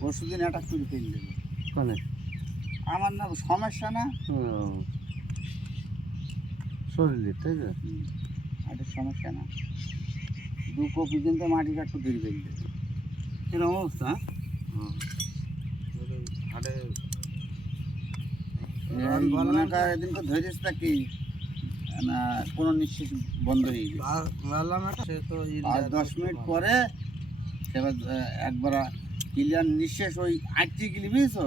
পরশু দিন অ্যাটাক করে ফেল দেবে। মানে আমার না সমস্যা না, শরীরে তাই তো একটা সমস্যা না, 2 কপি কিন্তু মাটি কাটতে ধরে ফেল দেবে। এরকম অবস্থা। হাটে মনে কর এদিন তো ধরেছিস তা কি না কোনো নিঃশ্বাস বন্ধ হয়ে গেছে। আর 10 মিনিট পরে এবার একবার ক্লিয়ার নিঃশ্বাস ওই আটটি গেলি বুঝছো,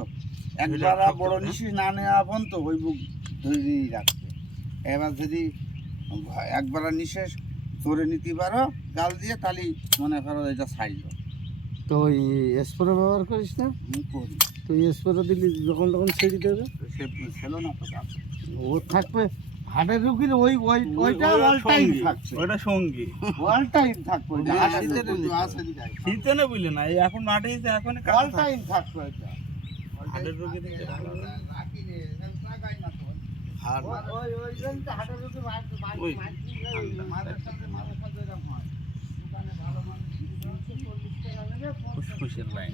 একবার বড় নিঃশ্বাস না নেওয়া পর্যন্ত ওই বুক ধরেই রাখবে। এবার যদি একবার নিঃশ্বাস ধরে নিতে পারো গাল দিয়ে, তাহলে মনে করো এটা ছাড়লো। তো ওই স্প্রে ব্যবহার করিস না? করি। তো স্প্রে দিলি যখন তখন ছেড়ে দেবে, সে ছিল না তো গাছ, ও থাকবে হাটের রুগীর ওই ওইটা অল টাইম থাকছে, ওটা সঙ্গী অল টাইম থাকবে, শীতে না বুঝলে না, এই এখন মাঠে এসে এখন অল টাইম থাকবে এটা। হাটের রোগী থেকে ফুসফুসের লাইন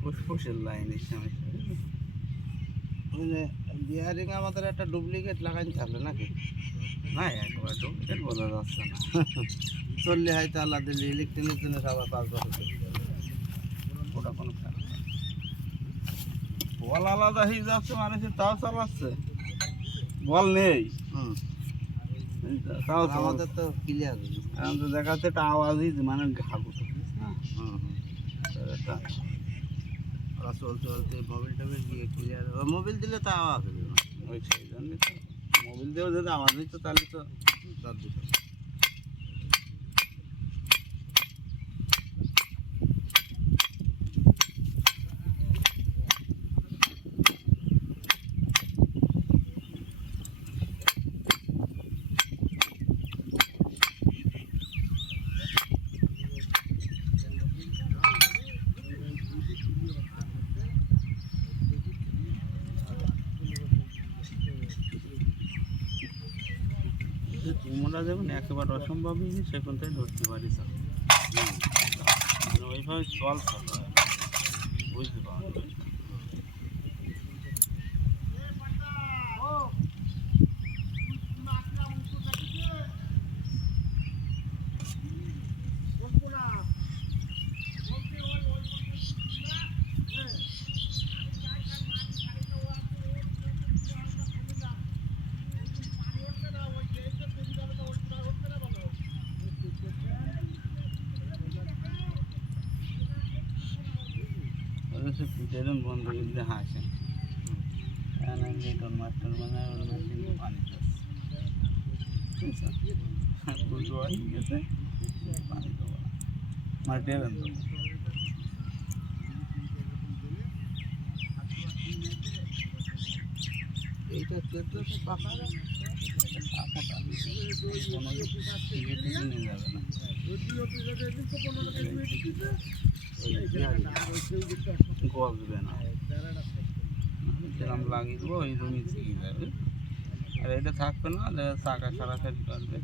ফুসফুসের লাইনের সমস্যা। বিয়ারিং আমাদের একটা ডুপ্লিকেট লাগাইতে হবে নাকি? না একবার ডুপ্লিকেট বোঝা যাচ্ছে না, চললে হয়তো আল্লাহ দিল্লি ইলেকট্রনিক জিনিস আবার 5 বছর চলে যাবে। ওটা কোনো বল আলাদা হয়ে যাচ্ছে, মানুষের তাও চালাচ্ছে, বল নেই তাও আমাদের তো ক্লিয়ার এখন তো দেখাচ্ছে একটা আওয়াজই মানে ঘাগু চলতে চলতে মোবিল টোবিল দিয়ে ক্লিয়ার, মোবিল দিলে তো আওয়াজ হবে না। ওই সেই জন্যই তো মোবিল দিয়েও যদি আওয়াজ দিত তাহলে তো তার দিতে তোমরা যখন একেবারে অসম্ভব হয়েছে সেখান থেকে ধরতে পারিস, মানে ওইভাবে চল বুঝতে পারো। যেরকম বন্ধ করলে হাসে লিটন মাস্টার বানায় ওর মেশিন পানি যাচ্ছে হয়ে গেছে, পানি দেবো মাটি দেবেন তো এইটা কেটে পাকা নিয়ে যাবে না, গজবে না, যেরকম লাগিয়ে দেবো ওই জমি শিখে যাবে, আর এটা থাকবে না, চাকা সরাসরি করবে।